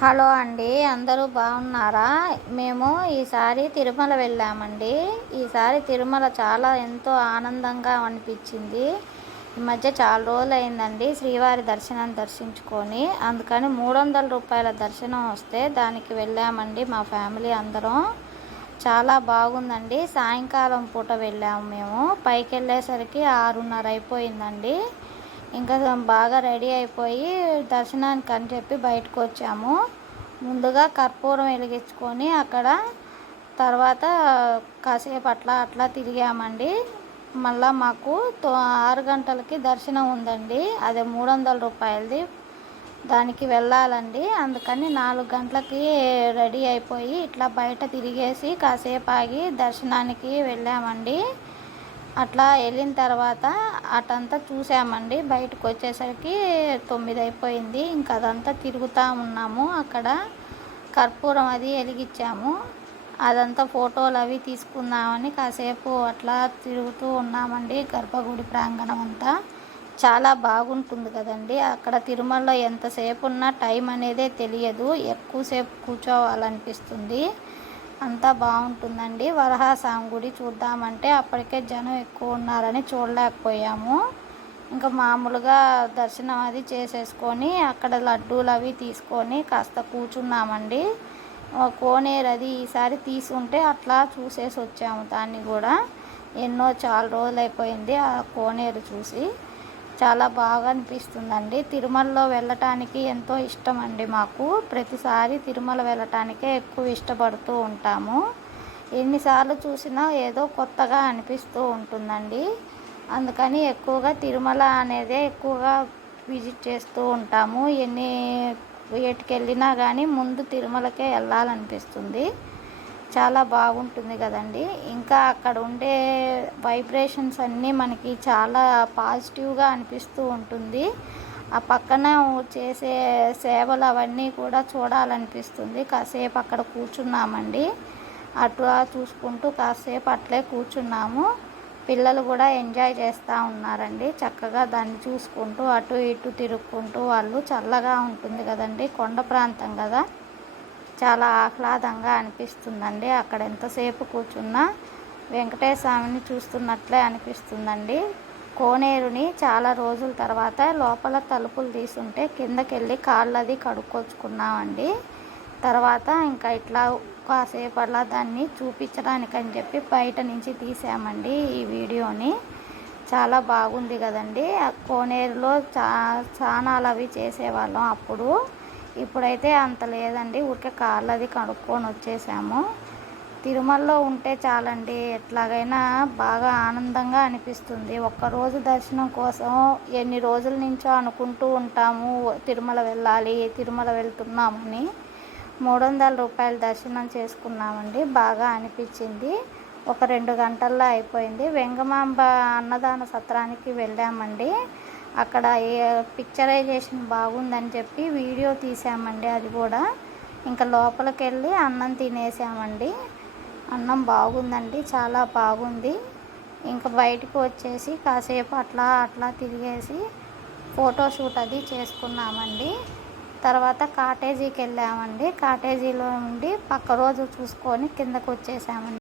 Hello అండి అందరూ బాగున్నారా? మేము ఈసారి తిరుమల వెళ్ళామండి. ఈసారి తిరుమల చాలా ఎంతో ఆనందంగా అనిపించింది. ఈ మధ్య చాలా రోజులు అయిందండి శ్రీవారి దర్శనం దర్శించుకొని. అందుకని మూడు వందల రూపాయల దర్శనం వస్తే దానికి వెళ్ళామండి మా ఫ్యామిలీ అందరం. చాలా బాగుందండి. సాయంకాలం పూట వెళ్ళాము మేము. పైకి వెళ్ళేసరికి ఆరున్నర అయిపోయిందండి. ఇంకా బాగా రెడీ అయిపోయి దర్శనానికి అని చెప్పి బయటకు వచ్చాము ముందుగా కర్పూరం వెలిగించుకొని అక్కడ తర్వాత కాసేపు అట్లా అట్లా తిరిగామండి. మళ్ళా మాకు ఆరు గంటలకి దర్శనం ఉందండి. అదే మూడు వందల రూపాయలది. దానికి వెళ్ళాలండి. అందుకని నాలుగు గంటలకి రెడీ అయిపోయి ఇట్లా బయట తిరిగేసి కాసేపు ఆగి దర్శనానికి వెళ్ళామండి. అట్లా వెళ్ళిన తర్వాత అటంతా చూసామండి. బయటకు వచ్చేసరికి తొమ్మిది అయిపోయింది ఇంకా అదంతా తిరుగుతూ ఉన్నాము. అక్కడ కర్పూరం అది వెలిగించాము. అదంతా ఫోటోలు అవి తీసుకుందామని కాసేపు అట్లా తిరుగుతూ ఉన్నామండి. గర్భగుడి ప్రాంగణం అంతా చాలా బాగుంటుంది కదండి. అక్కడ తిరుమలలో ఎంతసేపు ఉన్నా టైం అనేదే తెలియదు. ఎక్కువసేపు కూర్చోవాలనిపిస్తుంది. అంతా బాగుంటుందండి. వరహాస్వామి గుడి చూద్దామంటే అప్పటికే జనం ఎక్కువ ఉన్నారని చూడలేకపోయాము. ఇంకా మామూలుగా దర్శనం అది చేసేసుకొని అక్కడ లడ్డూలు అవి తీసుకొని కాస్త కూర్చున్నామండి. కోనేరు అది ఈసారి తీసుంటే అట్లా చూసేసి వచ్చాము దాన్ని కూడా. ఎన్నో చాలా రోజులు అయిపోయింది ఆ కోనేరు చూసి. చాలా బాగా అనిపిస్తుందండి. తిరుమలలో వెళ్ళటానికి ఎంతో ఇష్టం అండి మాకు. ప్రతిసారి తిరుమల వెళ్ళటానికే ఎక్కువ ఇష్టపడుతూ ఉంటాము. ఎన్నిసార్లు చూసినా ఏదో కొత్తగా అనిపిస్తూ ఉంటుందండి. అందుకని ఎక్కువగా తిరుమల అనేదే ఎక్కువగా విజిట్ చేస్తూ ఉంటాము. ఎన్ని వేటికి వెళ్ళినా కానీ ముందు తిరుమలకే వెళ్ళాలనిపిస్తుంది. చాలా బాగుంటుంది కదండి. ఇంకా అక్కడ ఉండే వైబ్రేషన్స్ అన్నీ మనకి చాలా పాజిటివ్గా అనిపిస్తూ ఉంటుంది. ఆ పక్కన చేసే సేవలు అవన్నీ కూడా చూడాలనిపిస్తుంది. కాసేపు అక్కడ కూర్చున్నామండి. అటు చూసుకుంటూ కాసేపు అట్లే కూర్చున్నాము. పిల్లలు కూడా ఎంజాయ్ చేస్తూ ఉన్నారండి. చక్కగా దాన్ని చూసుకుంటూ అటు ఇటు తిరుక్కుంటూ వాళ్ళు చల్లగా ఉంటుంది కదండి. కొండ ప్రాంతం కదా. చాలా ఆహ్లాదంగా అనిపిస్తుందండి. అక్కడ ఎంతసేపు కూర్చున్నా వెంకటేశ్వామిని చూస్తున్నట్లే అనిపిస్తుందండి. కోనేరుని చాలా రోజుల తర్వాత లోపల తలుపులు తీసుంటే కిందకెళ్ళి కాళ్ళది కడుక్కొచ్చుకున్నామండి. తర్వాత ఇంకా ఇట్లా కాసేపు అలా దాన్ని చూపించడానికని చెప్పి బయట నుంచి తీసామండి ఈ వీడియోని. చాలా బాగుంది కదండి. కోనేరులో చా స్నానాలు అవి చేసేవాళ్ళం అప్పుడు. ఇప్పుడైతే అంత లేదండి. ఊరికే కార్లు అది కనుక్కొని వచ్చేసాము. తిరుమలలో ఉంటే చాలండి ఎట్లాగైనా బాగా ఆనందంగా అనిపిస్తుంది. ఒక్కరోజు దర్శనం కోసం ఎన్ని రోజుల నుంచో అనుకుంటూ ఉంటాము తిరుమల వెళ్ళాలి తిరుమల వెళ్తున్నామని. మూడు వందల రూపాయల దర్శనం చేసుకున్నామండి. బాగా అనిపించింది. ఒక రెండు గంటల్లో అయిపోయింది. వెంగమాంబ అన్నదాన సత్రానికి వెళ్ళామండి. అక్కడ పిక్చరైజేషన్ బాగుందని చెప్పి వీడియో తీసామండి అది కూడా. ఇంకా లోపలికి వెళ్ళి అన్నం తినేసామండి. అన్నం బాగుందండి చాలా బాగుంది. ఇంకా బయటకు వచ్చేసి కాసేపు అట్లా అట్లా తిరిగేసి ఫోటోషూట్ అది చేసుకున్నామండి. తర్వాత కాటేజీకి వెళ్ళామండి. కాటేజీలో ఉండి పక్క రోజు చూసుకొని కిందకు వచ్చేసామండి